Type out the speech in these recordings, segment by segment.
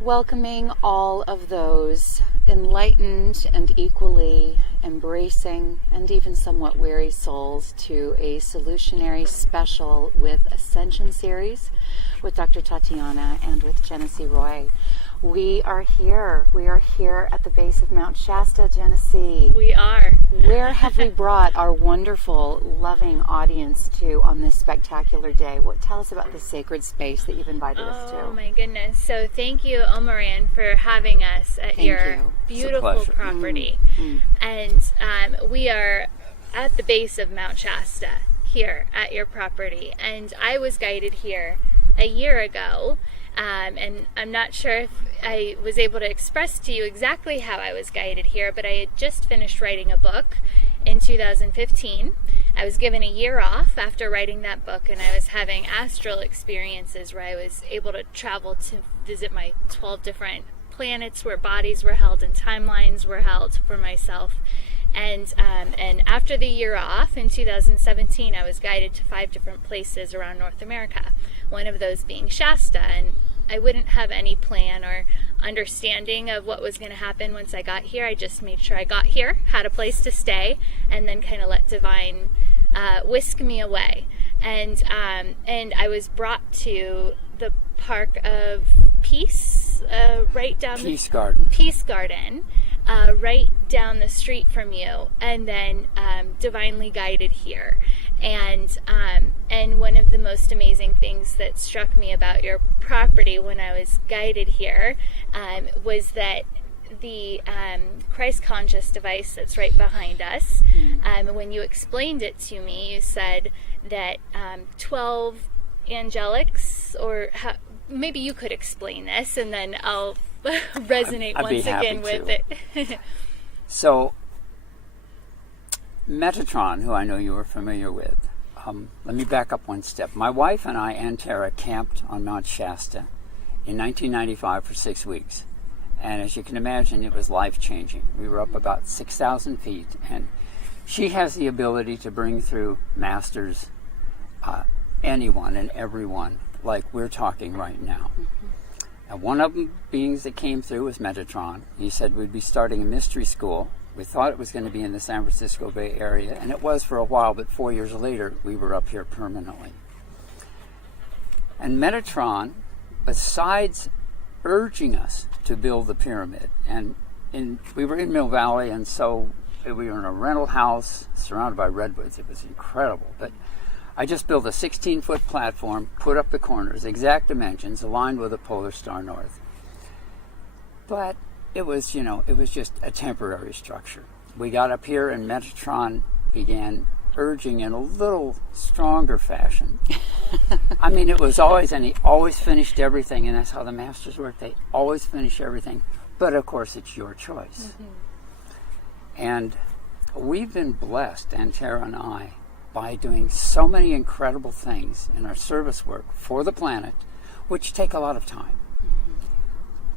welcoming all of those enlightened and equally embracing and even somewhat weary souls to a Solutionary Special with Ascension series with Dr. Tatiana and with Genesee Roy. We are here at the base of Mount Shasta, Genesee. We are. Where have we brought our wonderful, loving audience to on this spectacular day? Tell us about the sacred space that you've invited us to. Oh my goodness. So thank you, Omaran, for having us at your beautiful property. And we are at the base of Mount Shasta here at your property. And I was guided here a year ago. And I'm not sure if I was able to express to you exactly how I was guided here, but I had just finished writing a book in 2015. I was given a year off after writing that book, and I was having astral experiences where I was able to travel to visit my 12 different planets where bodies were held and timelines were held for myself. And after the year off in 2017, I was guided to 5 different places around North America, one of those being Shasta. And I wouldn't have any plan or understanding of what was going to happen once I got here. I just made sure I got here, had a place to stay, and then kind of let Divine whisk me away. And I was brought to the Park of Peace, right down Peace Garden. Peace Garden. Right down the street from you, and then divinely guided here. And one of the most amazing things that struck me about your property when I was guided here was that the Christ conscious device that's right behind us, when you explained it to me, you said that 12 angelics, or maybe you could explain this, and then I'll resonate I'd once again with it. So, Metatron, who I know you were familiar with, let me back up one step. My wife and I and Tara camped on Mount Shasta in 1995 for 6 weeks. And as you can imagine, it was life-changing. We were up about 6,000 feet, and she has the ability to bring through masters, anyone and everyone, like we're talking right now. And one of the beings that came through was Metatron. He said we'd be starting a mystery school. We thought it was going to be in the San Francisco Bay Area, and it was for a while, but 4 years later, we were up here permanently. And Metatron, besides urging us to build the pyramid, and we were in Mill Valley, and so we were in a rental house surrounded by redwoods. It was incredible, but I just built a 16-foot platform, put up the corners, exact dimensions, aligned with a polar star north. But it was, it was just a temporary structure. We got up here and Metatron began urging in a little stronger fashion. I mean, it was always, and he always finished everything, and that's how the masters work. They always finish everything. But of course, it's your choice. And we've been blessed, and Tara and I, by doing so many incredible things in our service work for the planet, which take a lot of time.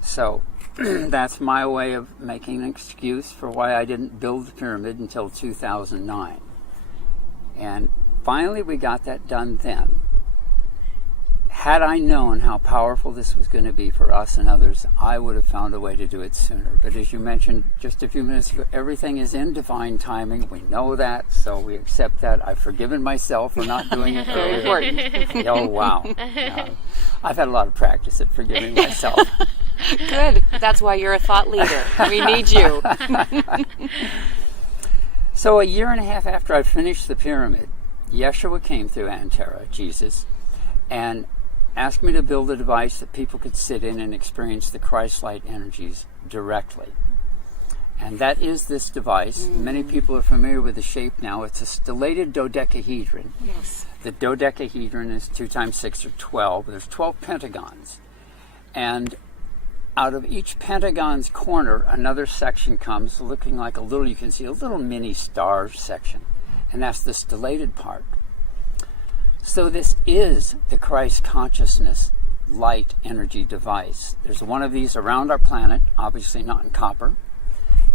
So that's my way of making an excuse for why I didn't build the pyramid until 2009. And finally we got that done then. Had I known how powerful this was going to be for us and others, I would have found a way to do it sooner. But as you mentioned just a few minutes ago, everything is in divine timing. We know that, so we accept that. I've forgiven myself for not doing it earlier. Oh, wow. I've had a lot of practice at forgiving myself. Good. That's why you're a thought leader. We need you. So a year and a half after I finished the pyramid, Yeshua came through, and Tara, Jesus, and asked me to build a device that people could sit in and experience the Christ-light energies directly. And that is this device. Many people are familiar with the shape now. It's a stellated dodecahedron. Yes. The dodecahedron is 2 times 6 or 12. There's 12 pentagons. And out of each pentagon's corner, another section comes looking like you can see a little mini star section. And that's the stellated part. So this is the Christ consciousness light energy device. There's one of these around our planet, obviously not in copper.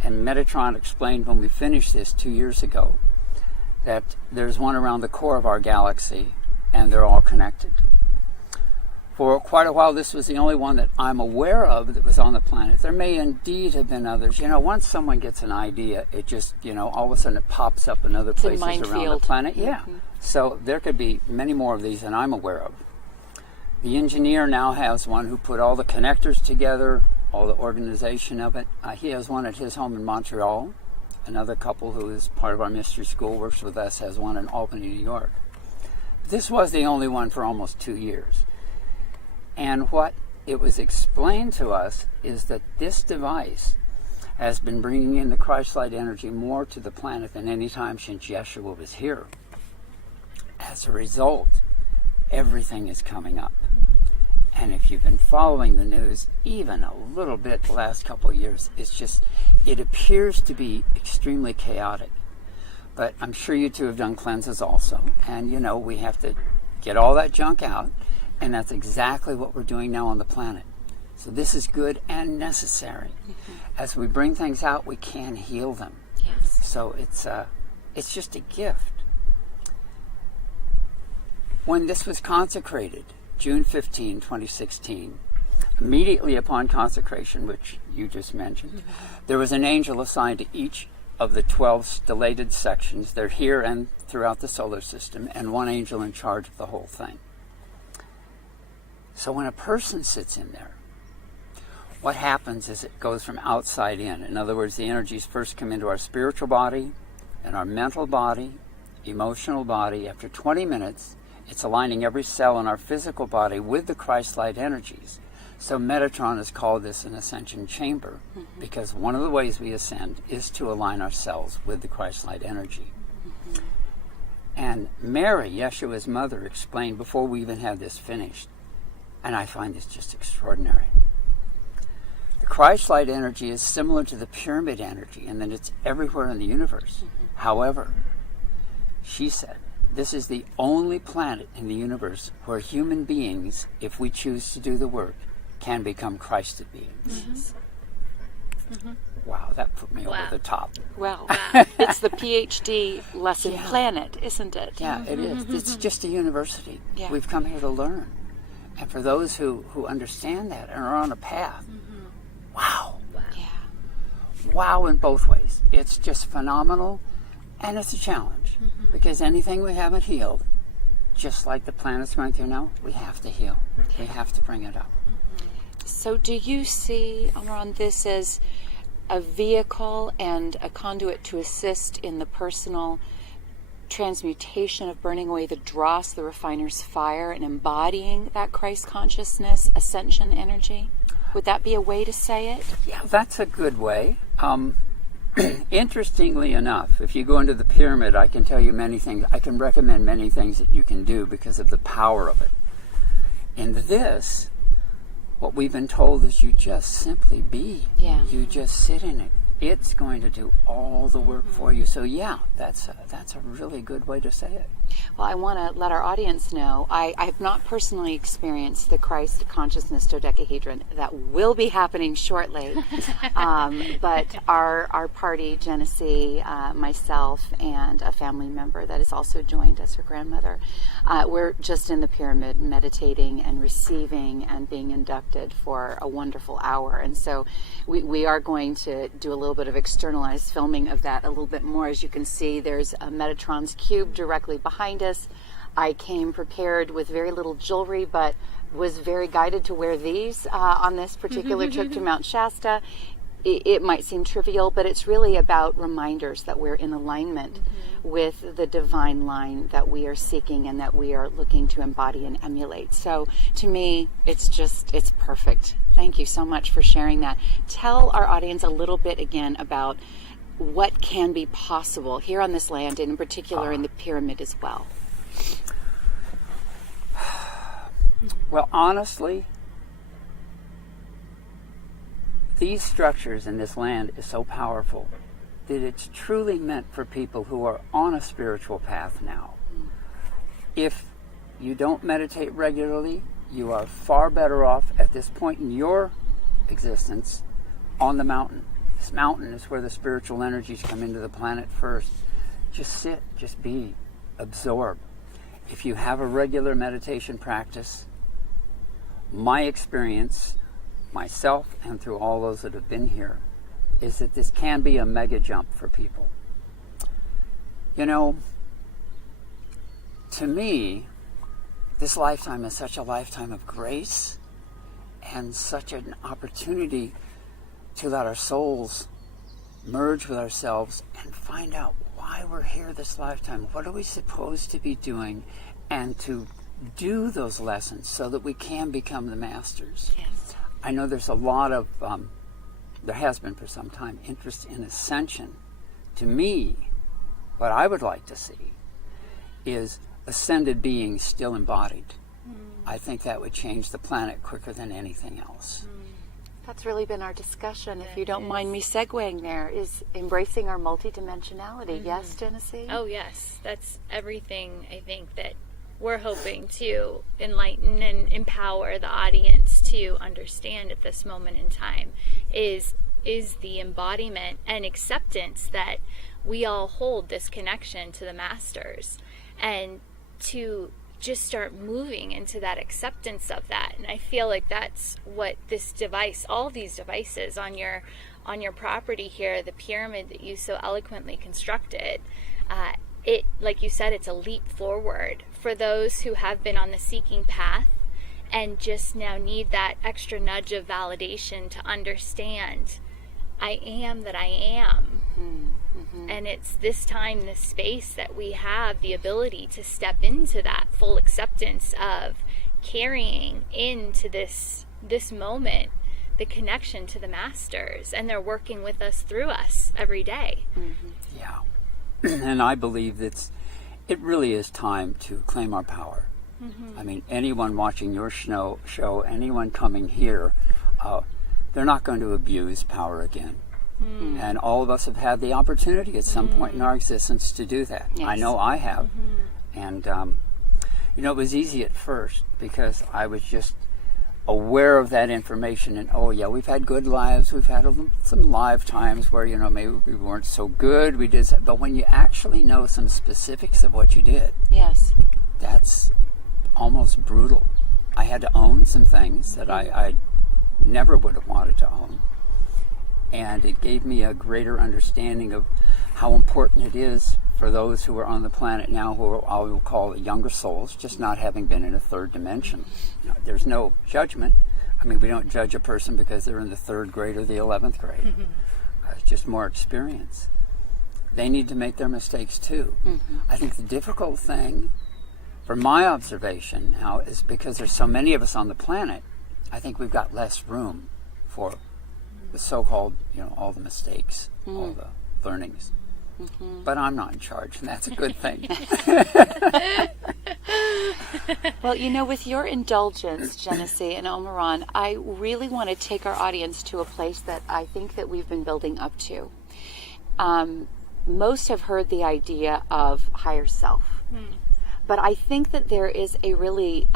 And Metatron explained when we finished this 2 years ago that there's one around the core of our galaxy, and they're all connected. For quite a while, this was the only one that I'm aware of that was on the planet. There may indeed have been others. Once someone gets an idea, it just, all of a sudden it pops up in other places around the planet. Yeah. So there could be many more of these than I'm aware of. The engineer now has one who put all the connectors together, all the organization of it. He has one at his home in Montreal. Another couple who is part of our mystery school, works with us, has one in Albany, New York. This was the only one for almost 2 years. And what it was explained to us is that this device has been bringing in the Christ-light energy more to the planet than any time since Yeshua was here. As a result, everything is coming up. And if you've been following the news even a little bit the last couple of years, it appears to be extremely chaotic. But I'm sure you two have done cleanses also. And we have to get all that junk out. And that's exactly what we're doing now on the planet. So this is good and necessary. As we bring things out, we can heal them. Yes. So it's just a gift. When this was consecrated, June 15, 2016, immediately upon consecration, which you just mentioned, there was an angel assigned to each of the 12 stellated sections. They're here and throughout the solar system, and one angel in charge of the whole thing. So when a person sits in there, what happens is it goes from outside in. In other words, the energies first come into our spiritual body and our mental body, emotional body. After 20 minutes, it's aligning every cell in our physical body with the Christ-light energies. So Metatron has called this an ascension chamber, because one of the ways we ascend is to align our cells with the Christ-light energy. And Mary, Yeshua's mother, explained before we even had this finished, and I find this just extraordinary. The Christ-light energy is similar to the pyramid energy in that it's everywhere in the universe. However, she said, this is the only planet in the universe where human beings, if we choose to do the work, can become Christed beings. Wow, that put me over the top. Wow. It's the PhD lesson planet, isn't it? Yeah, it is. It's just a university. Yeah. We've come here to learn. And for those who understand that and are on a path, wow. Yeah. Wow in both ways. It's just phenomenal, and it's a challenge. Because anything we haven't healed, just like the planet's going through now, we have to heal. We have to bring it up. So do you see, Amaran, this as a vehicle and a conduit to assist in the personal transmutation of burning away the dross, the refiner's fire, and embodying that Christ consciousness, ascension energy? Would that be a way to say it? Yeah, that's a good way. Interestingly enough, if you go into the pyramid, I can tell you many things. I can recommend many things that you can do because of the power of it. In this, what we've been told is you just simply be. Yeah. You just sit in it. It's going to do all the work for you. So yeah, that's a really good way to say it. Well, I want to let our audience know, I've not personally experienced the Christ Consciousness Dodecahedron. That will be happening shortly. But our party, Genesee, myself, and a family member that has also joined as her grandmother, we're just in the pyramid meditating and receiving and being inducted for a wonderful hour. And so we are going to do a little bit of externalized filming of that a little bit more. As you can see, there's a Metatron's cube directly behind us. I came prepared with very little jewelry, but was very guided to wear these on this particular trip to Mount Shasta. It might seem trivial, but it's really about reminders that we're in alignment with the divine line that we are seeking and that we are looking to embody and emulate. So to me, it's perfect. Thank you so much for sharing that. Tell our audience a little bit again about what can be possible here on this land, and in particular in the pyramid as well. Well, honestly, these structures in this land is so powerful that it's truly meant for people who are on a spiritual path now. If you don't meditate regularly, you are far better off at this point in your existence on the mountain. This mountain is where the spiritual energies come into the planet first. Just sit, just be, absorb. If you have a regular meditation practice, my experience, myself and through all those that have been here, is that this can be a mega jump for people. You know, to me, this lifetime is such a lifetime of grace and such an opportunity to let our souls merge with ourselves and find out why we're here this lifetime. What are we supposed to be doing? And to do those lessons so that we can become the masters. Yes. I know there's a lot of, there has been for some time, interest in ascension. To me, what I would like to see is ascended beings still embodied. I think that would change the planet quicker than anything else. That's really been our discussion, if you don't mind me segueing there, is embracing our multidimensionality. Yes, Genesee? Oh, yes. That's everything, I think, that we're hoping to enlighten and empower the audience to understand at this moment in time is the embodiment and acceptance that we all hold this connection to the masters, and to just start moving into that acceptance of that. And I feel like that's what this device, all these devices on your property here, the pyramid that you so eloquently constructed, it, like you said, it's a leap forward for those who have been on the seeking path and just now need that extra nudge of validation to understand, I am that I am. Mm-hmm. And it's this time, this space, that we have the ability to step into that full acceptance of carrying into this moment the connection to the masters, and they're working with us through us every day. Mm-hmm. Yeah. And I believe that it really is time to claim our power. Mm-hmm. I mean, anyone watching your show, anyone coming here, they're not going to abuse power again. Mm. And all of us have had the opportunity at some point in our existence to do that. Yes. I know I have. Mm-hmm. And, it was easy at first because I was just aware of that information, and we've had good lives, we've had some lifetimes where maybe we weren't so good, we did, but when you actually know some specifics of what you did, yes, that's almost brutal. I had to own some things that I never would have wanted to own, and it gave me a greater understanding of how important it is for those who are on the planet now, who I will call younger souls, just not having been in a third dimension. There's no judgment. I mean, we don't judge a person because they're in the 3rd grade or the 11th grade. Mm-hmm. It's just more experience. They need to make their mistakes too. Mm-hmm. I think the difficult thing, from my observation now, is because there's so many of us on the planet, I think we've got less room for the so-called, all the mistakes, all the learnings. Mm-hmm. But I'm not in charge, and that's a good thing. Well, with your indulgence, Genesee and Omaron, I really want to take our audience to a place that I think that we've been building up to. Most have heard the idea of higher self. But I think that there is a really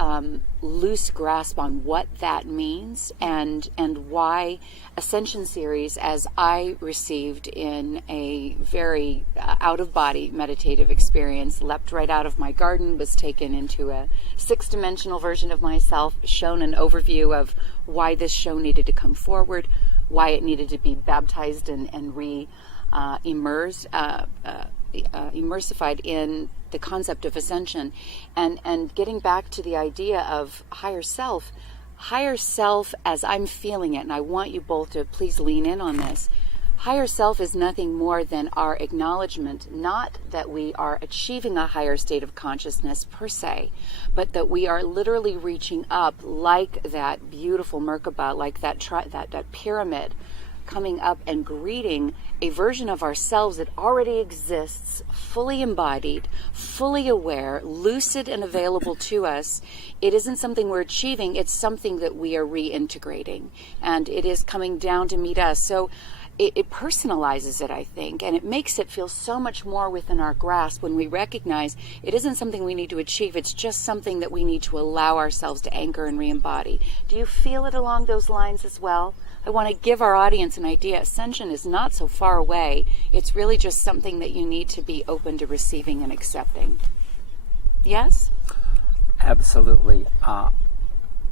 loose grasp on what that means and why Ascension Series, as I received in a very out-of-body meditative experience, leapt right out of my garden, was taken into a 6-dimensional version of myself, shown an overview of why this show needed to come forward, why it needed to be baptized and immersified in the concept of ascension, and getting back to the idea of higher self as I'm feeling it, and I want you both to please lean in on this. Higher self is nothing more than our acknowledgement, not that we are achieving a higher state of consciousness per se, but that we are literally reaching up like that beautiful Merkaba, like that pyramid, coming up and greeting a version of ourselves that already exists, fully embodied, fully aware, lucid and available to us. It isn't something we're achieving, it's something that we are reintegrating, and it is coming down to meet us. So it personalizes it, I think, and it makes it feel so much more within our grasp when we recognize it isn't something we need to achieve, it's just something that we need to allow ourselves to anchor and re-embody. Do you feel it along those lines as well? I want to give our audience an idea. Ascension is not so far away. It's really just something that you need to be open to receiving and accepting. Yes? Absolutely.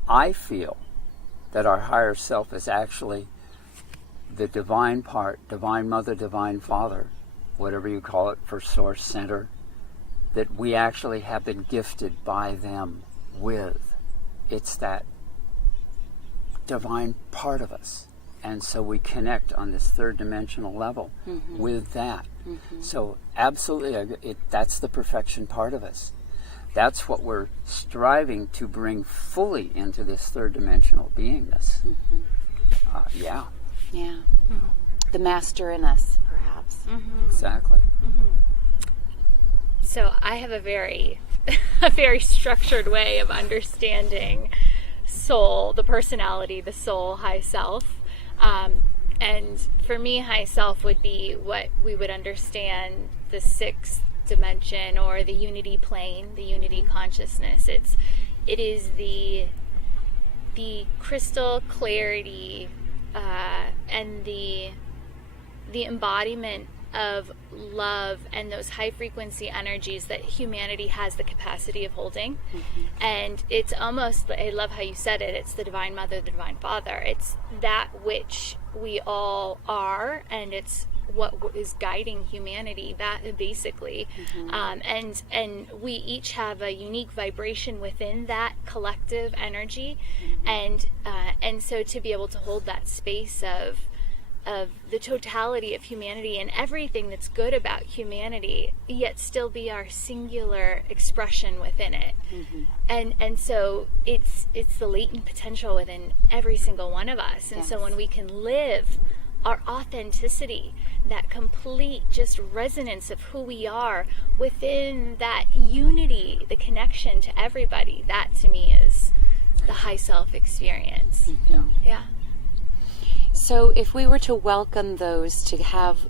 I feel that our higher self is actually the divine part, divine mother, divine father, whatever you call it, for source center, that we actually have been gifted by them with. It's that divine part of us. And so we connect on this third dimensional level with that. So absolutely, that's the perfection part of us. That's what we're striving to bring fully into this third dimensional beingness. Yeah. The master in us, perhaps. Exactly. So I have a very structured way of understanding soul, the personality, the soul, high self. And for me, high self would be what we would understand the sixth dimension or the unity plane, the unity consciousness. It is the crystal clarity and the embodiment of love and those high frequency energies that humanity has the capacity of holding. And it's almost, I love how you said it, it's the divine mother, the divine father. It's that which we all are, and it's what is guiding humanity, that basically. And we each have a unique vibration within that collective energy. And so to be able to hold that space of the totality of humanity and everything that's good about humanity, yet still be our singular expression within it. And so it's the latent potential within every single one of us. And so when we can live our authenticity, that complete just resonance of who we are within that unity, the connection to everybody, that to me is the high self experience. Yeah. So if we were to welcome those to have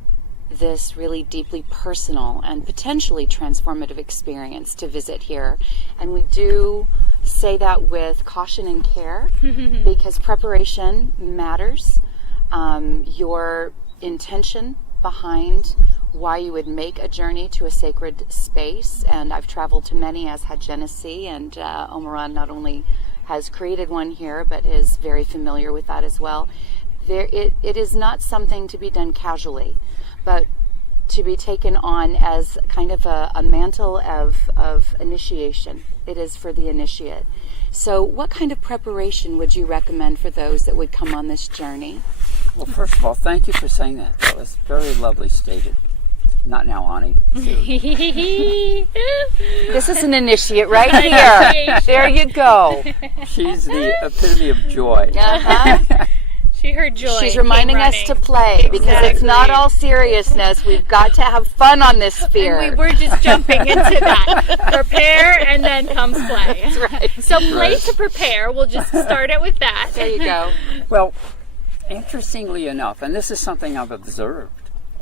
this really deeply personal and potentially transformative experience to visit here, and we do say that with caution and care, because preparation matters, your intention behind why you would make a journey to a sacred space, and I've traveled to many, as had Genesee, and Omaran not only has created one here, but is very familiar with that as well. It is not something to be done casually, but to be taken on as kind of a mantle of initiation. It is for the initiate. So what kind of preparation would you recommend for those that would come on this journey? Well, first of all, thank you for saying that. That was very lovely stated. Not now, Ani. This is an initiate right here. There you go. She's the epitome of joy. She heard joy. She's reminding us to play, because it's not all seriousness. We've got to have fun on this sphere. And we're just jumping into that. Prepare, and then comes play. That's right. So play to prepare. We'll just start it with that. There you go. Well, interestingly enough, and this is something I've observed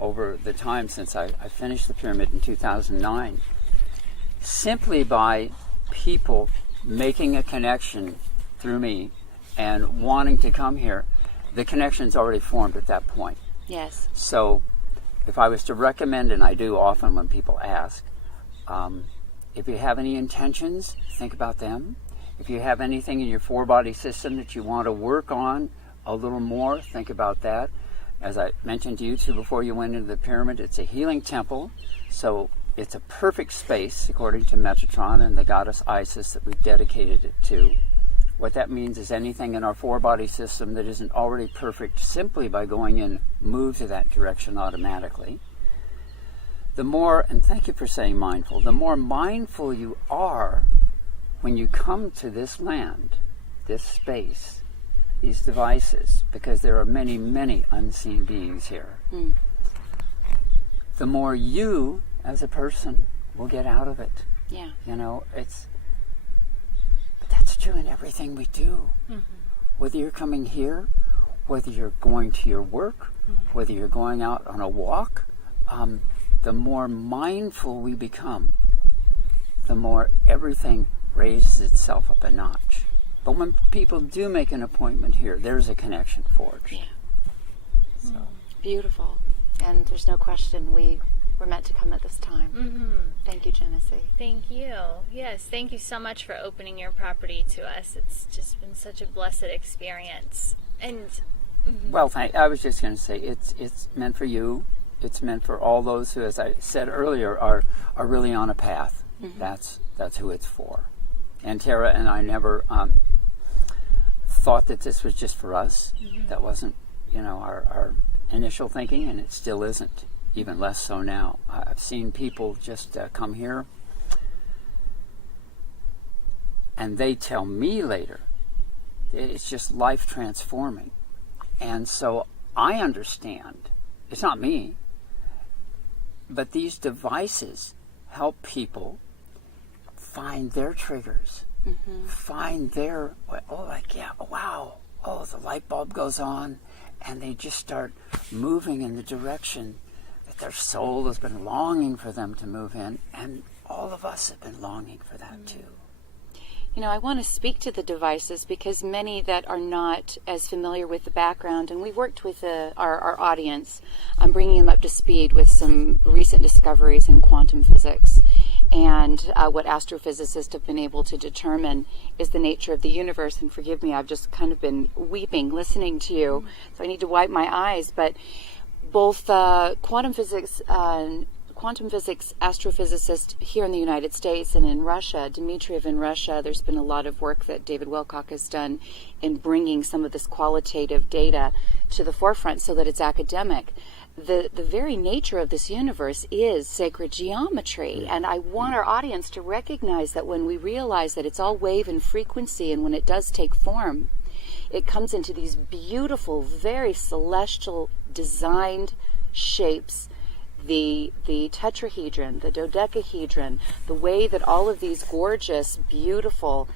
over the time since I finished the pyramid in 2009, simply by people making a connection through me and wanting to come here, the connection's already formed at that point. Yes. So if I was to recommend, and I do often when people ask, if you have any intentions, think about them. If you have anything in your four-body system that you want to work on a little more, think about that. As I mentioned to you too before you went into the pyramid, it's a healing temple, so it's a perfect space according to Metatron and the goddess Isis that we've dedicated it to. What that means is anything in our four-body system that isn't already perfect, simply by going in, move to that direction automatically. The more, and thank you for saying mindful, the more mindful you are when you come to this land, this space, these devices, because there are many, many unseen beings here, the more you, as a person, will get out of it. Yeah. You know, that's true in everything we do. Whether you're coming here, whether you're going to your work, whether you're going out on a walk, the more mindful we become, the more everything raises itself up a notch. But when people do make an appointment here, there's a connection forged. Yeah. So. Beautiful. And there's no question we were meant to come at this time. Mm-hmm. Thank you, Genesee. Thank you. Yes, thank you so much for opening your property to us. It's just been such a blessed experience. And well, I was just going to say it's meant for you. It's meant for all those who, as I said earlier, are really on a path. Mm-hmm. That's who it's for. And Tara and I never thought that this was just for us. Mm-hmm. That wasn't, our initial thinking, and it still isn't. Even less so now. I've seen people just come here, and they tell me later it's just life transforming. And so I understand. It's not me. But these devices help people find their triggers, mm-hmm. find their, the light bulb goes on, and they just start moving in the direction that their soul has been longing for them to move in, and all of us have been longing for that too. I want to speak to the devices because many that are not as familiar with the background, and we've worked with our audience on bringing them up to speed with some recent discoveries in quantum physics. And what astrophysicists have been able to determine is the nature of the universe. And forgive me, I've just kind of been weeping listening to you, so I need to wipe my eyes. But both quantum physics astrophysicists here in the United States and in Russia, Dmitriev in Russia, there's been a lot of work that David Wilcock has done in bringing some of this qualitative data to the forefront so that it's academic. The very nature of this universe is sacred geometry, and I want our audience to recognize that when we realize that it's all wave and frequency, and when it does take form, it comes into these beautiful, very celestial designed shapes. The tetrahedron, the dodecahedron, the way that all of these gorgeous, beautiful,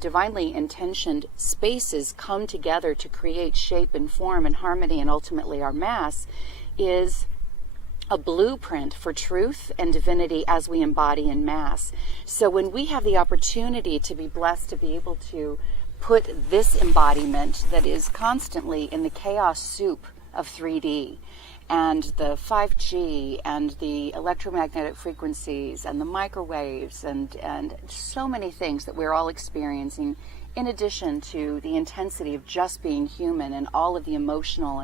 divinely intentioned spaces come together to create shape and form and harmony and ultimately our mass is a blueprint for truth and divinity as we embody in mass. So when we have the opportunity to be blessed to be able to put this embodiment that is constantly in the chaos soup of 3D, and the 5G and the electromagnetic frequencies and the microwaves and so many things that we're all experiencing, in addition to the intensity of just being human and all of the emotional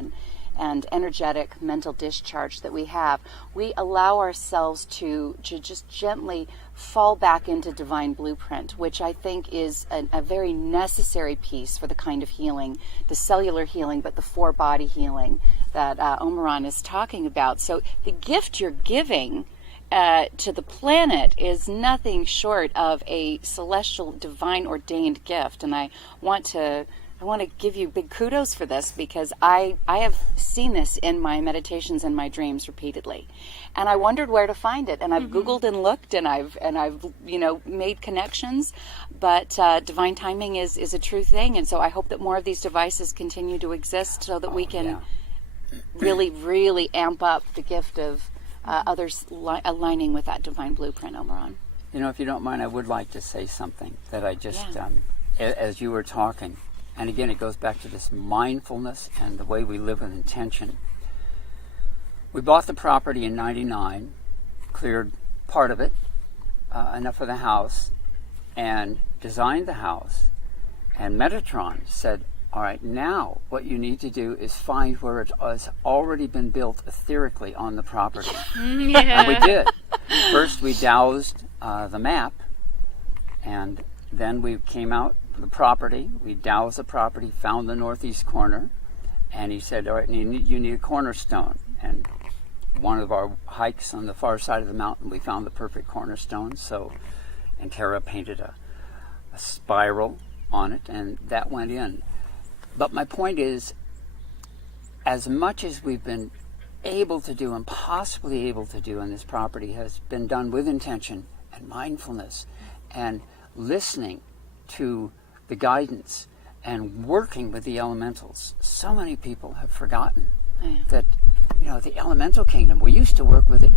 and energetic mental discharge that we have, we allow ourselves to just gently fall back into divine blueprint, which I think is a very necessary piece for the kind of healing, the cellular healing, but the four-body healing that Omaran is talking about. So the gift you're giving to the planet is nothing short of a celestial, divine ordained gift, and I want to give you big kudos for this because I have seen this in my meditations and my dreams repeatedly, and I wondered where to find it, and I've Googled and looked, and I've made connections, but divine timing is a true thing, and so I hope that more of these devices continue to exist so that we can really, really amp up the gift of others aligning with that divine blueprint, Omaran. If you don't mind, I would like to say something that I just, as you were talking. And again, it goes back to this mindfulness and the way we live with intention. We bought the property in '99, cleared part of it, enough for the house, and designed the house. And Metatron said, all right, now what you need to do is find where it has already been built etherically on the property. And we did. First, we dowsed the map, and then we came out the property, we dowsed the property, found the northeast corner, and he said, all right, you need a cornerstone. And one of our hikes on the far side of the mountain, we found the perfect cornerstone, and Tara painted a spiral on it, and that went in. But my point is, as much as we've been able to do and possibly able to do on this property has been done with intention and mindfulness and listening to the guidance and working with the elementals. So many people have forgotten that, the elemental kingdom, we used to work with it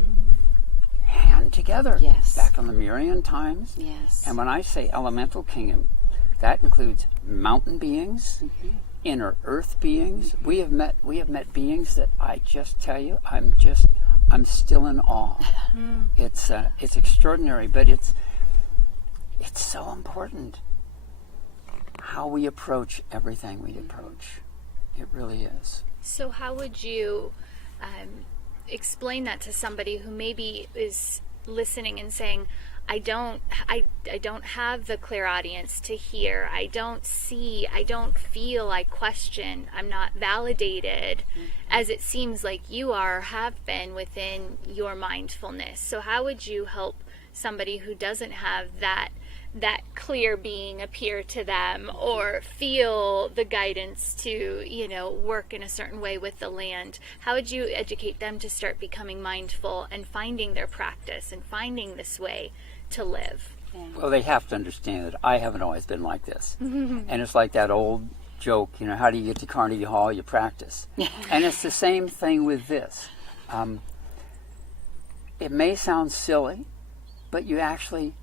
hand together back in Lemurian times. Yes. And when I say elemental kingdom, that includes mountain beings, inner earth beings. We have met beings that I just tell you, I'm still in awe. It's extraordinary, but it's so important how we approach everything we approach. It really is. So how would you explain that to somebody who maybe is listening and saying, I don't have the clairaudience to hear, I don't see, I don't feel, I question, I'm not validated, as it seems like you are, have been within your mindfulness. So how would you help somebody who doesn't have that clear being appear to them, or feel the guidance to, work in a certain way with the land? How would you educate them to start becoming mindful and finding their practice and finding this way to live? Well, they have to understand that I haven't always been like this. And it's like that old joke, how do you get to Carnegie Hall? You practice. And it's the same thing with this. It may sound silly, but you actually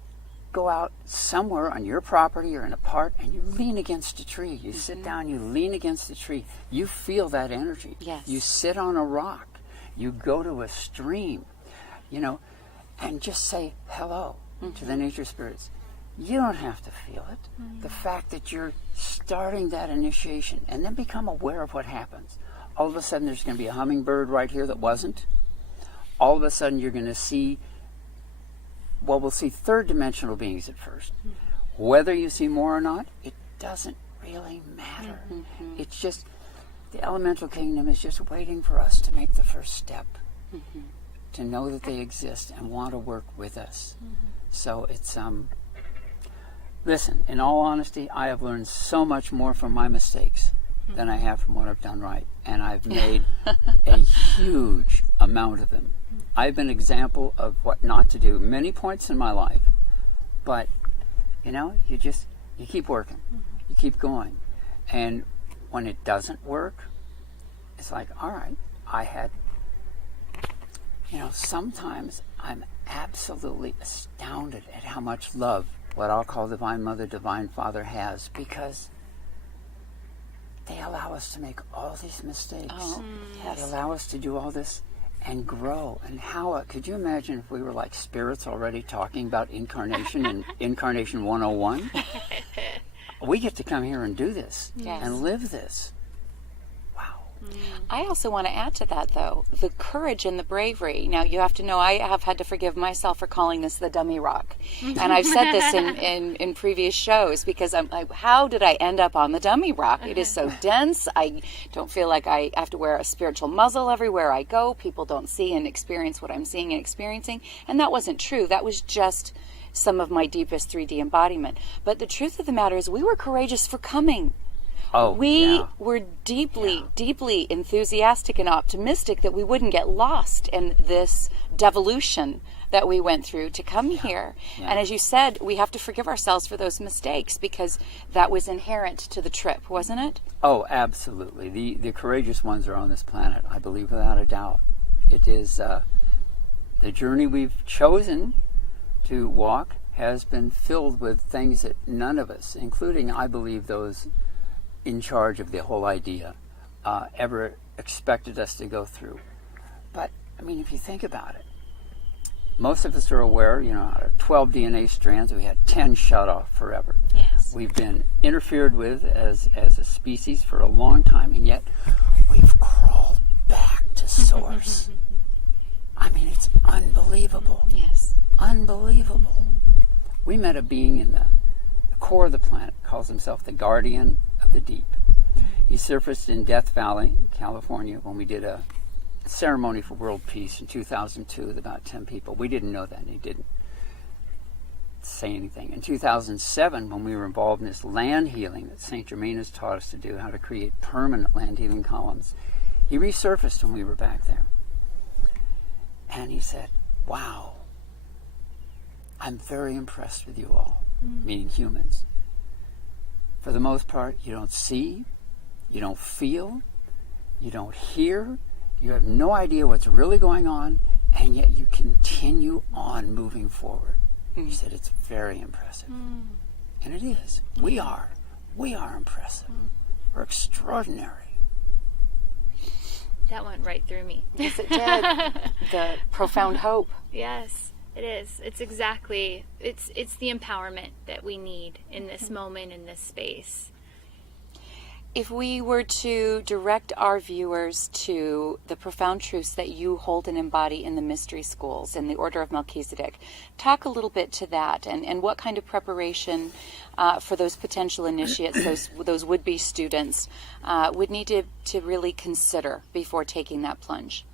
go out somewhere on your property or in a park and you lean against a tree. You sit down, you lean against a tree. You feel that energy. Yes. You sit on a rock. You go to a stream, and just say hello to the nature spirits. You don't have to feel it. The fact that you're starting that initiation, and then become aware of what happens. All of a sudden there's going to be a hummingbird right here that wasn't. All of a sudden you're going to see, we'll see third dimensional beings at first. Whether you see more or not, it doesn't really matter. It's just, the elemental kingdom is just waiting for us to make the first step, to know that they exist and want to work with us. So it's, listen, in all honesty, I have learned so much more from my mistakes than I have from what I've done right. And I've made a huge amount of them. I've been an example of what not to do many points in my life. But, you keep working. You keep going. And when it doesn't work, it's like, all right, I had, sometimes I'm absolutely astounded at how much love what I'll call Divine Mother, Divine Father has, because they allow us to make all these mistakes. They allow us to do all this and grow. And how, could you imagine if we were like spirits already talking about incarnation and Incarnation 101? We get to come here and do this and live this. Wow. I also want to add to that, though, the courage and the bravery. Now, you have to know I have had to forgive myself for calling this the dummy rock. And I've said this in previous shows, because I'm like, how did I end up on the dummy rock? It is so dense. I don't feel like I have to wear a spiritual muzzle everywhere I go. People don't see and experience what I'm seeing and experiencing. And that wasn't true. That was just some of my deepest 3D embodiment. But the truth of the matter is, we were courageous for coming. We were deeply, deeply enthusiastic and optimistic that we wouldn't get lost in this devolution that we went through to come here. And as you said, we have to forgive ourselves for those mistakes, because that was inherent to the trip, wasn't it? Oh, absolutely. The courageous ones are on this planet, I believe, without a doubt. It is the journey we've chosen to walk has been filled with things that none of us, including, I believe, those in charge of the whole idea, ever expected us to go through. But, if you think about it, most of us are aware, out of 12 DNA strands, we had 10 shut off forever. Yes. We've been interfered with as a species for a long time, and yet we've crawled back to source. It's unbelievable. Yes. Unbelievable. We met a being in the core of the planet, calls himself the guardian of the deep. He surfaced in Death Valley, California, when we did a ceremony for world peace in 2002 with about 10 people. We didn't know that, and he didn't say anything. In 2007, when we were involved in this land healing that St. Germain has taught us to do, how to create permanent land healing columns, he resurfaced when we were back there. And he said, wow, I'm very impressed with you all, meaning humans. For the most part, you don't see, you don't feel, you don't hear, you have no idea what's really going on, and yet you continue on moving forward. He said, it's very impressive. And it is. We are impressive. We're extraordinary. That went right through me. Yes, it did. The profound hope. Yes, it is. It's exactly, it's the empowerment that we need in this moment, in this space. If we were to direct our viewers to the profound truths that you hold and embody in the mystery schools, in the Order of Melchizedek, talk a little bit to that, and what kind of preparation for those potential initiates, those would-be students, would need to really consider before taking that plunge.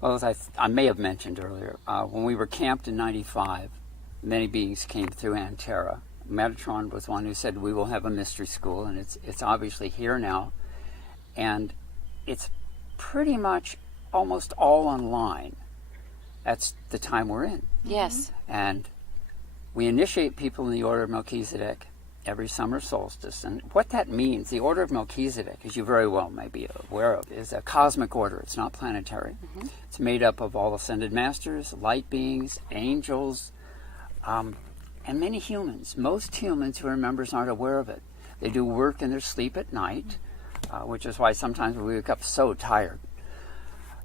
Well, as I may have mentioned earlier, when we were camped in 95, many beings came through Antera. Metatron was one who said we will have a mystery school, and it's obviously here now, and it's pretty much almost all online. That's the time we're in. Yes. And we initiate people in the Order of Melchizedek every summer solstice, and what that means, the Order of Melchizedek, as you very well may be aware of, is a cosmic order. It's not planetary. It's made up of all ascended masters, light beings, angels, and many humans. Most humans who are members aren't aware of it. They do work in their sleep at night, which is why sometimes we wake up so tired.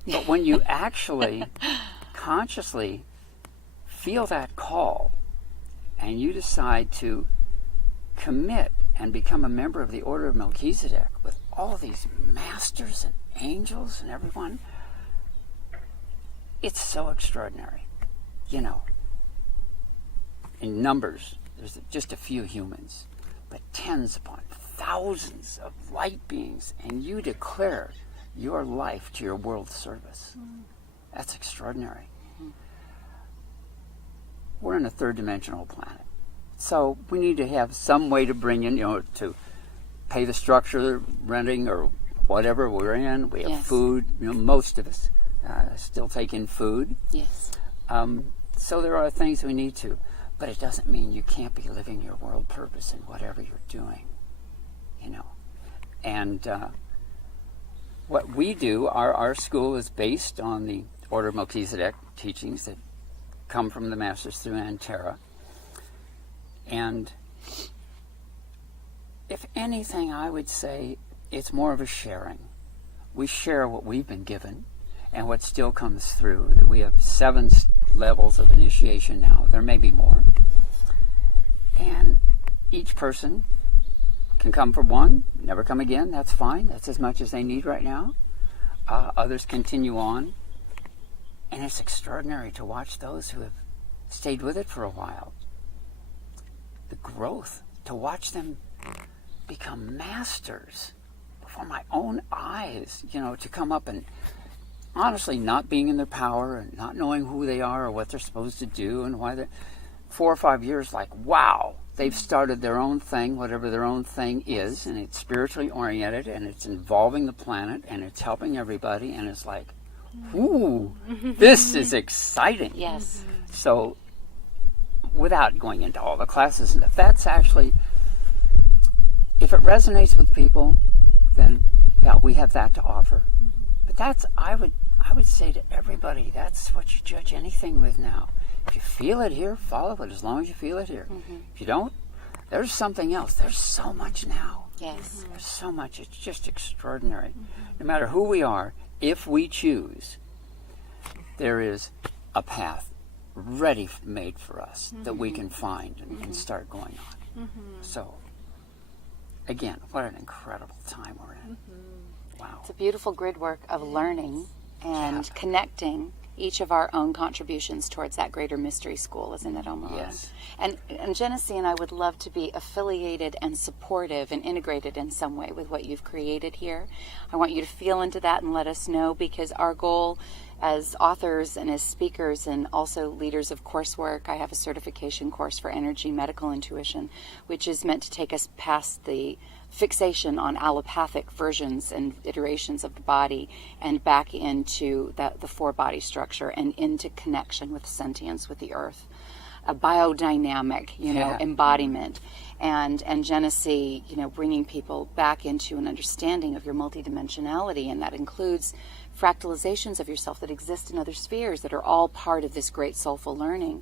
But when you actually consciously feel that call and you decide to commit and become a member of the Order of Melchizedek with all these masters and angels and everyone, it's so extraordinary. You know, in numbers, there's just a few humans, but tens upon thousands of light beings, and you declare your life to your world service. That's extraordinary. We're in a third-dimensional planet, so we need to have some way to bring in, to pay the structure, renting, or whatever we're in. We have food. Most of us still take in food. Yes. So there are things we need to. But it doesn't mean you can't be living your world purpose in whatever you're doing, And what we do, our school is based on the Order of Melchizedek teachings that come from the Masters through Antera. And if anything, I would say it's more of a sharing. We share what we've been given and what still comes through. That we have 7 levels of initiation now. There may be more. And each person can come for one, never come again. That's fine. That's as much as they need right now. Others continue on. And it's extraordinary to watch those who have stayed with it for a while. The growth, to watch them become masters before my own eyes, to come up and honestly not being in their power and not knowing who they are or what they're supposed to do and why they're 4 or 5 years, like, wow, they've started their own thing, whatever their own thing is, and it's spiritually oriented and it's involving the planet and it's helping everybody, and it's like, ooh, this is exciting. Yes. So without going into all the classes and stuff, that's actually, if it resonates with people, then we have that to offer. But that's, I would say to everybody, that's what you judge anything with now. If you feel it here, follow it as long as you feel it here. If you don't, there's something else. There's so much now. Yes. There's so much. It's just extraordinary. No matter who we are, if we choose, there is a path ready made for us that we can find and start going on. So, again, what an incredible time we're in. Wow. It's a beautiful grid work of learning and connecting each of our own contributions towards that greater mystery school, isn't it, Omar? Yes. And Genesee and I would love to be affiliated and supportive and integrated in some way with what you've created here. I want you to feel into that and let us know, because our goal as authors and as speakers and also leaders of coursework, I have a certification course for energy medical intuition, which is meant to take us past the fixation on allopathic versions and iterations of the body and back into the 4-body structure and into connection with sentience, with the earth, a biodynamic, embodiment. and Genesee, bringing people back into an understanding of your multidimensionality, and that includes fractalizations of yourself that exist in other spheres that are all part of this great soulful learning.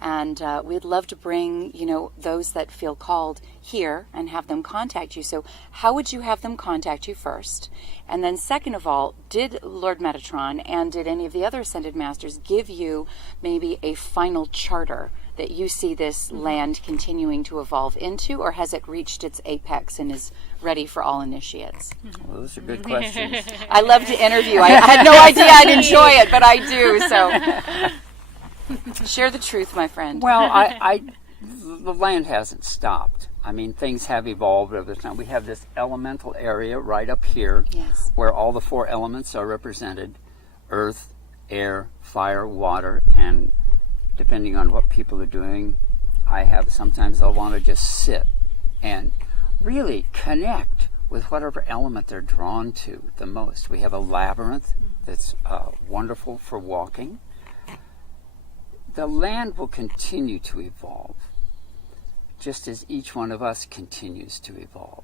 And we'd love to bring, those that feel called here and have them contact you. So how would you have them contact you first? And then second of all, did Lord Metatron and did any of the other Ascended Masters give you maybe a final charter that you see this land continuing to evolve into, or has it reached its apex and is ready for all initiates? Well, those are good questions. I love to interview. I had no idea I'd enjoy it, but I do. So share the truth, my friend. Well, the land hasn't stopped. I mean, things have evolved over time. We have this elemental area right up here, yes, where all the 4 elements are represented: earth, air, fire, water, and depending on what people are doing, sometimes they'll want to just sit and really connect with whatever element they're drawn to the most. We have a labyrinth that's wonderful for walking. The land will continue to evolve, just as each one of us continues to evolve.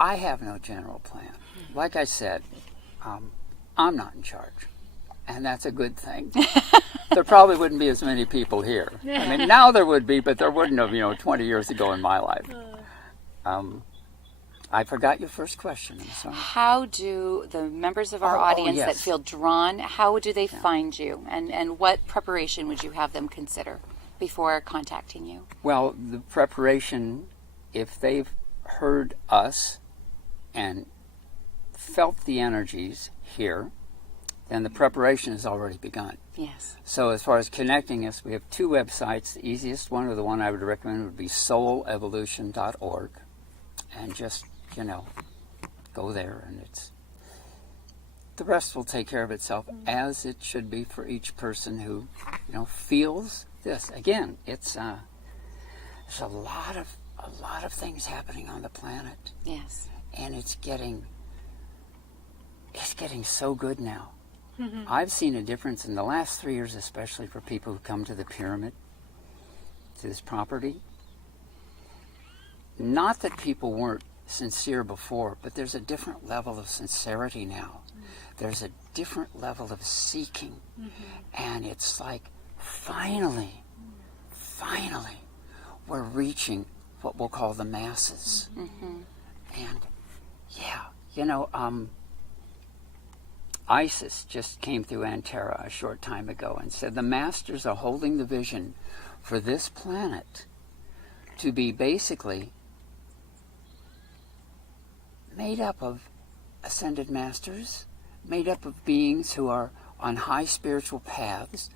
I have no general plan. Like I said, I'm not in charge, and that's a good thing. There probably wouldn't be as many people here. I mean, now there would be, but there wouldn't have, 20 years ago in my life. I forgot your first question. I'm sorry. How do the members of our audience that feel drawn, how do they find you? And what preparation would you have them consider before contacting you? Well, the preparation, if they've heard us and felt the energies here, then the preparation has already begun. Yes. So as far as connecting us, we have 2 websites. The easiest one, or the one I would recommend, would be soulevolution.org. And just, go there, and the rest will take care of itself, as it should be for each person who, feels this. Again, there's a lot of things happening on the planet. Yes. And it's getting so good now. I've seen a difference in the last 3 years, especially for people who come to the pyramid, to this property. Not that people weren't sincere before, but there's a different level of sincerity now. There's a different level of seeking. And it's like, finally, we're reaching what we'll call the masses. And Isis just came through Antara a short time ago and said the masters are holding the vision for this planet to be basically made up of ascended masters, made up of beings who are on high spiritual paths,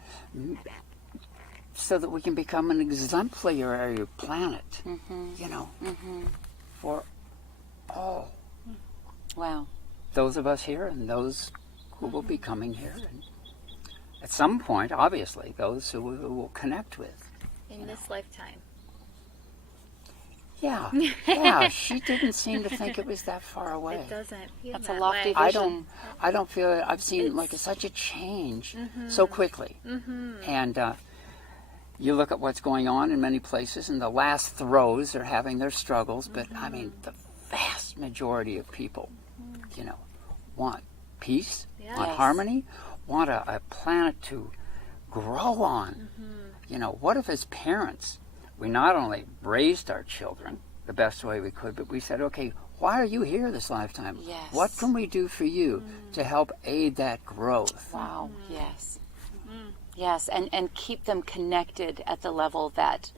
so that we can become an exemplary planet, for all. Wow. Those of us here and those who will be coming here, and at some point, obviously, those who we will connect with. In this lifetime. Yeah, she didn't seem to think it was that far away. It doesn't feel That's that a lofty way. vision. I don't feel it. I've seen such a change so quickly. And you look at what's going on in many places, and the last throes are having their struggles, but I mean, the vast majority of people, want peace, want harmony, want a planet to grow on. What if as parents, we not only raised our children the best way we could, but we said, okay, why are you here this lifetime? Yes. What can we do for you to help aid that growth? Wow, yes. Yes, and keep them connected at the level that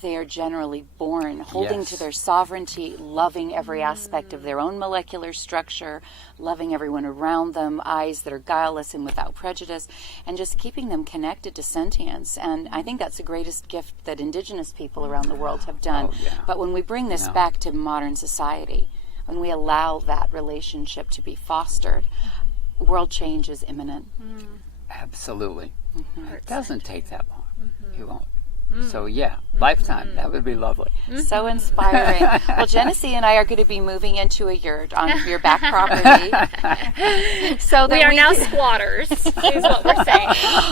they are generally born, holding to their sovereignty, loving every aspect of their own molecular structure, loving everyone around them, eyes that are guileless and without prejudice, and just keeping them connected to sentience. And I think that's the greatest gift that Indigenous people around the world have done. But when we bring this back to modern society, when we allow that relationship to be fostered, world change is imminent. Absolutely. It doesn't take that long. You won't. So lifetime. That would be lovely. So inspiring. Well, Genesee and I are going to be moving into a yurt on your back property. So that we are now squatters, is what we're saying.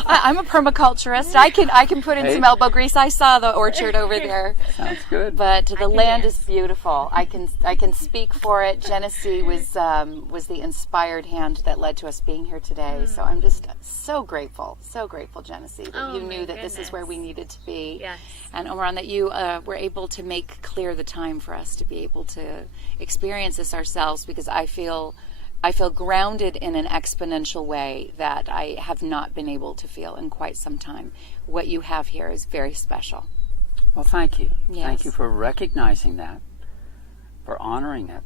I'm a permaculturist. I can put in some elbow grease. I saw the orchard over there. Sounds good. But the land is beautiful. I can speak for it. Genesee was the inspired hand that led to us being here today. So I'm just so grateful, Genesee, that you knew that this is where we needed to be. Yes. And Omran, that you were able to make clear the time for us to be able to experience this ourselves, because I feel grounded in an exponential way that I have not been able to feel in quite some time. What you have here is very special. Well, thank you. Yes. Thank you for recognizing that, for honoring it.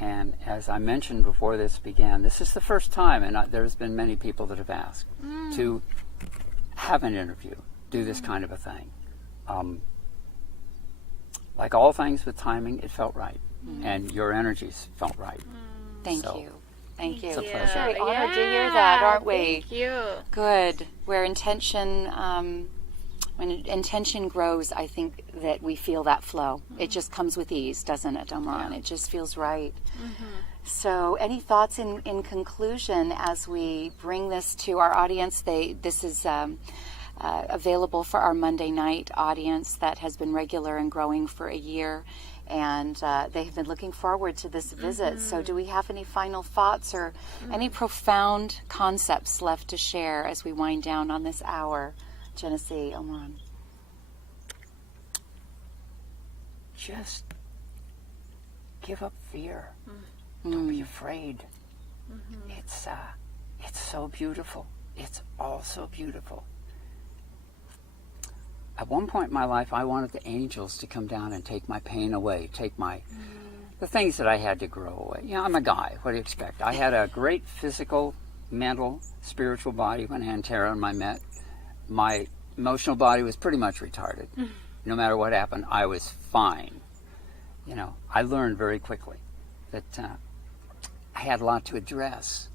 And as I mentioned before this began, this is the first time, and there's been many people that have asked to have an interview, do this kind of a thing. Like all things with timing, it felt right. And your energies felt right. Thank you. Thank you. It's a pleasure. Very honored to hear that, aren't we? Thank you. Good. Where intention, when intention grows, I think that we feel that flow. It just comes with ease, doesn't it, Omran? Yeah. It just feels right. So any thoughts in conclusion as we bring this to our audience? This is available for our Monday night audience that has been regular and growing for a year. And they have been looking forward to this visit. So do we have any final thoughts or any profound concepts left to share as we wind down on this hour? Genesee, Omran. Just give up fear. Don't be afraid. It's so beautiful. It's all so beautiful. At one point in my life, I wanted the angels to come down and take my pain away, take the things that I had to grow away. You know, I'm a guy. What do you expect? I had a great physical, mental, spiritual body when Aunt Tara and I met. My emotional body was pretty much retarded. No matter what happened, I was fine. You know, I learned very quickly that I had a lot to address.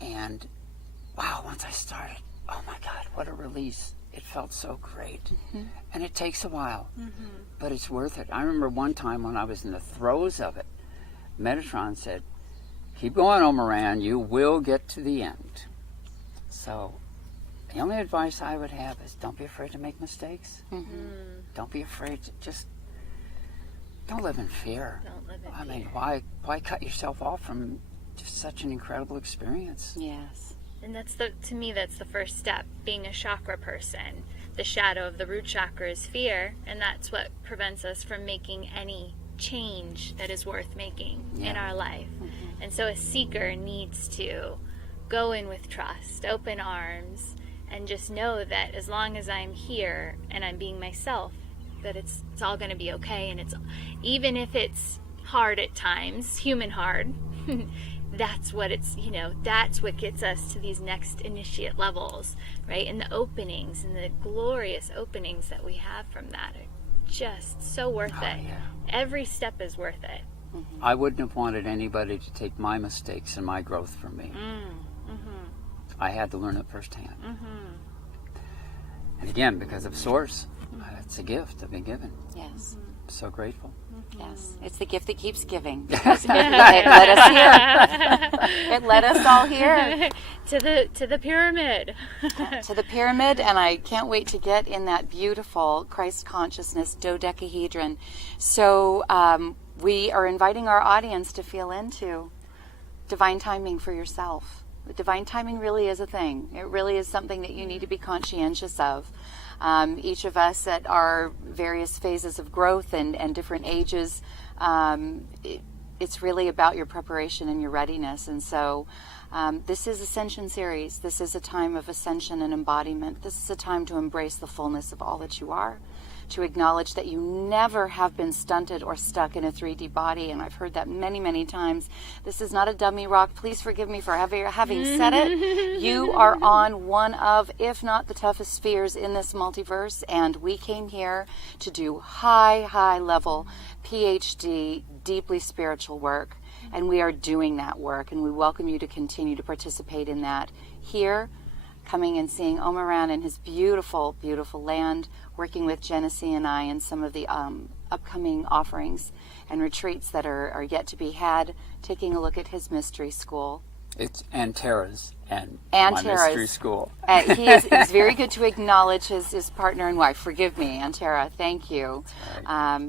And wow, once I started, oh my God, what a release. It felt so great. And it takes a while, but it's worth it. I remember one time when I was in the throes of it, Metatron said, keep going, Omran, you will get to the end. So the only advice I would have is don't be afraid to make mistakes. Don't be afraid to just, don't live in fear. Don't live in fear. I mean, why cut yourself off from just such an incredible experience? Yes. And to me, that's the first step, being a chakra person. The shadow of the root chakra is fear, and that's what prevents us from making any change that is worth making in our life. And so a seeker needs to go in with trust, open arms, and just know that as long as I'm here and I'm being myself, that it's all going to be okay. And it's, even if it's hard at times, human hard, that's what that's what gets us to these next initiate levels, right? And the openings and the glorious openings that we have from that are just so worth it. Yeah. Every step is worth it. I wouldn't have wanted anybody to take my mistakes and my growth from me. I had to learn it firsthand. And again, because of Source, it's a gift I've been given. Yes. I'm so grateful. Yes, it's the gift that keeps giving. It led us here. It led us all here to the pyramid. To the pyramid, and I can't wait to get in that beautiful Christ consciousness dodecahedron. So we are inviting our audience to feel into divine timing for yourself. Divine timing really is a thing. It really is something that you need to be conscientious of. Each of us at our various phases of growth and different ages, it's really about your preparation and your readiness. And so this is Ascension Series. This is a time of ascension and embodiment. This is a time to embrace the fullness of all that you are, to acknowledge that you never have been stunted or stuck in a 3D body. And I've heard that many, many times. This is not a dummy rock. Please forgive me for having said it. You are on one of, if not the toughest spheres in this multiverse. And we came here to do high level PhD, deeply spiritual work. And we are doing that work. And we welcome you to continue to participate in that here. coming and seeing Omaran and his beautiful, beautiful land, working with Genesee and I in some of the upcoming offerings and retreats that are yet to be had, taking a look at his mystery school. It's Tara's and my Tara's mystery school. He's very good to acknowledge his partner and wife. Forgive me, Tara. Thank you. Right.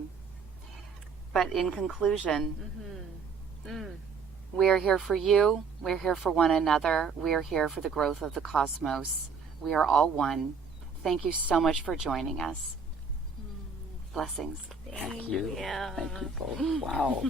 But in conclusion, we're here for you. We're here for one another. We're here for the growth of the cosmos. We are all one. Thank you so much for joining us. Blessings. Thank you. Thank you both. Wow.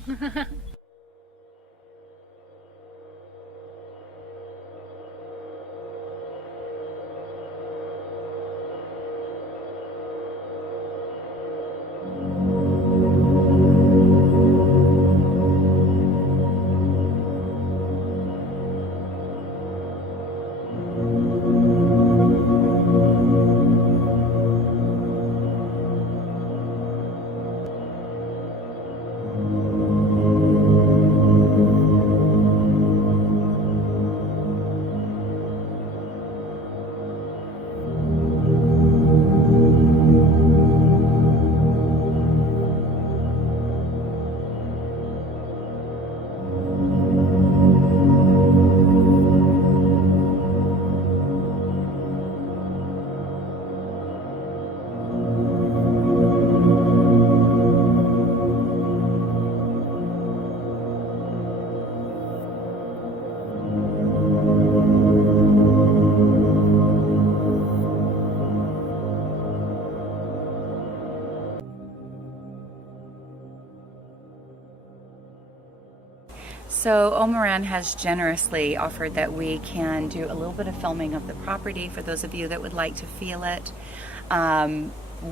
So Omaran has generously offered that we can do a little bit of filming of the property for those of you that would like to feel it.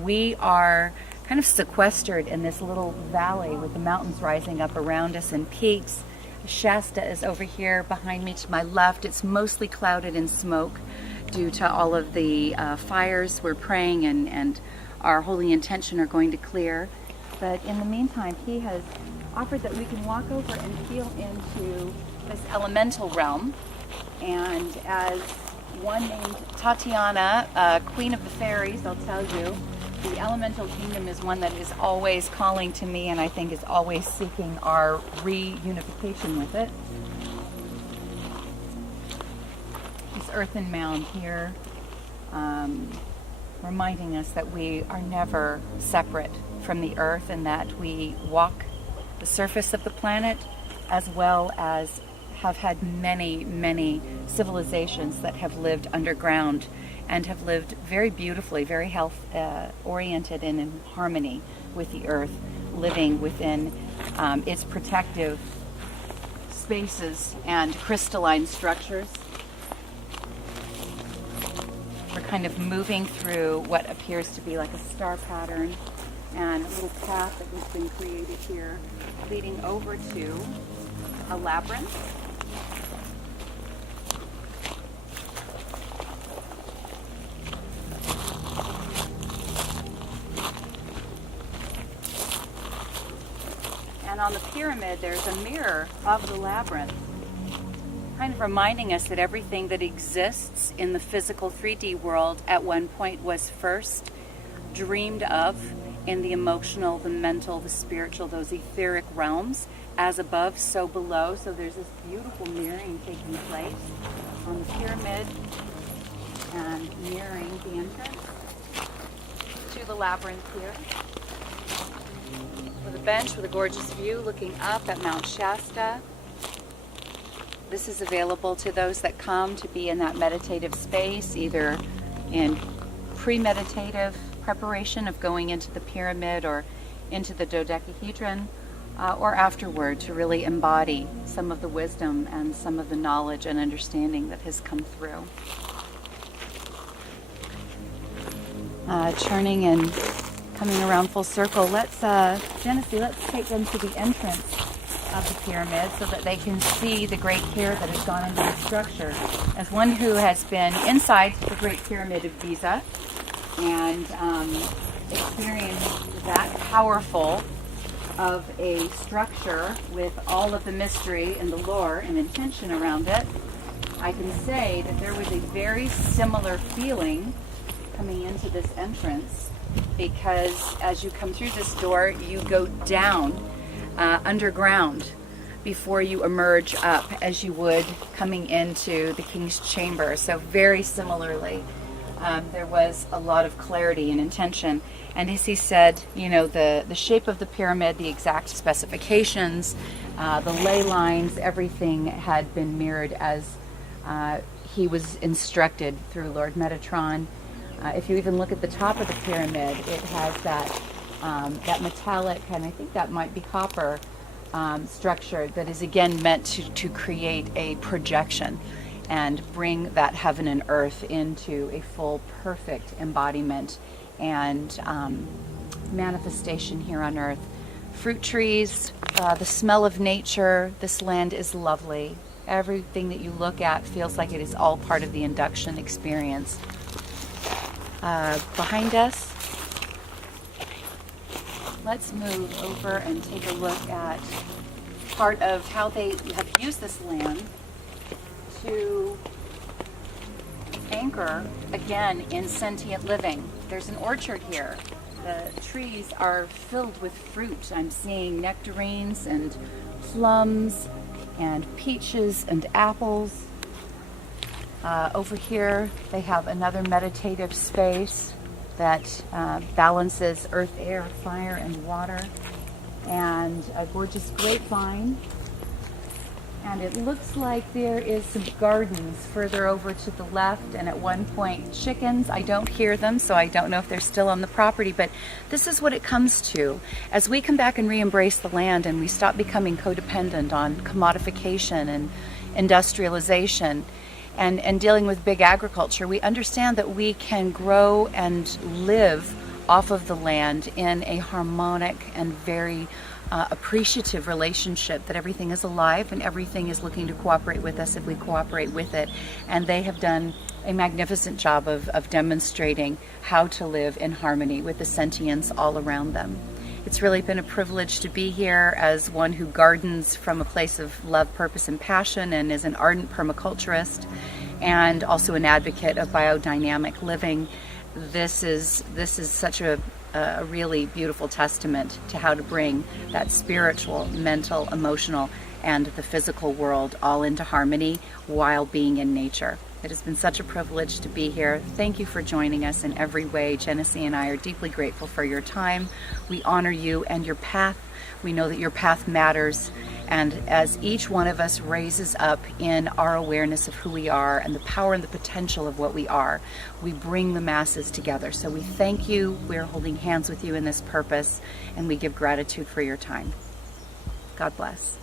We are kind of sequestered in this little valley with the mountains rising up around us and peaks. Shasta is over here behind me to my left. It's mostly clouded in smoke due to all of the fires we're praying and our holy intention are going to clear. But in the meantime, he has offered that we can walk over and feel into this elemental realm. And as one named Tatiana, Queen of the Fairies, I'll tell you, the elemental kingdom is one that is always calling to me and I think is always seeking our reunification with it. This earthen mound here, reminding us that we are never separate from the earth and that we walk the surface of the planet, as well as have had many, many civilizations that have lived underground and have lived very beautifully, very health oriented and in harmony with the earth, living within its protective spaces and crystalline structures. We're kind of moving through what appears to be like a star pattern and a little path that has been created here leading over to a labyrinth. And on the pyramid there's a mirror of the labyrinth, kind of reminding us that everything that exists in the physical 3D world at one point was first dreamed of in the emotional, the mental, the spiritual, those etheric realms, as above, so below. So there's this beautiful mirroring taking place on the pyramid and mirroring the entrance to the labyrinth here. With a bench with a gorgeous view looking up at Mount Shasta. This is available to those that come to be in that meditative space, either in pre-meditative preparation of going into the pyramid or into the dodecahedron, or afterward to really embody some of the wisdom and some of the knowledge and understanding that has come through. Turning and coming around full circle, Genesee, let's take them to the entrance of the pyramid so that they can see the great care that has gone into the structure. As one who has been inside the Great Pyramid of Giza and experienced that powerful of a structure with all of the mystery and the lore and intention around it, I can say that there was a very similar feeling coming into this entrance, because as you come through this door, you go down underground before you emerge up as you would coming into the King's Chamber. So very similarly, there was a lot of clarity and intention. And as he said, you know, the shape of the pyramid, the exact specifications, the ley lines, everything had been mirrored as he was instructed through Lord Metatron. If you even look at the top of the pyramid, it has that metallic, and I think that might be copper, structure that is again meant to create a projection and bring that heaven and earth into a full, perfect embodiment and manifestation here on earth. Fruit trees, the smell of nature. This land is lovely. Everything that you look at feels like it is all part of the induction experience. Behind us, let's move over and take a look at part of how they have used this land to anchor again in sentient living. There's an orchard here. The trees are filled with fruit. I'm seeing nectarines and plums and peaches and apples. Over here they have another meditative space that balances earth, air, fire, and water, and a gorgeous grapevine. And it looks like there is some gardens further over to the left, and at one point chickens. I don't hear them, so I don't know if they're still on the property, but this is what it comes to. As we come back and re-embrace the land and we stop becoming codependent on commodification and industrialization and dealing with big agriculture, we understand that we can grow and live off of the land in a harmonic and very appreciative relationship, that everything is alive and everything is looking to cooperate with us if we cooperate with it. And they have done a magnificent job of demonstrating how to live in harmony with the sentience all around them. It's really been a privilege to be here as one who gardens from a place of love, purpose, and passion, and is an ardent permaculturist and also an advocate of biodynamic living. This is such a really beautiful testament to how to bring that spiritual, mental, emotional, and the physical world all into harmony while being in nature. It has been such a privilege to be here. Thank you for joining us in every way. Genesee and I are deeply grateful for your time. We honor you and your path. We know that your path matters. And as each one of us raises up in our awareness of who we are and the power and the potential of what we are, we bring the masses together. So we thank you. We're holding hands with you in this purpose, and we give gratitude for your time. God bless.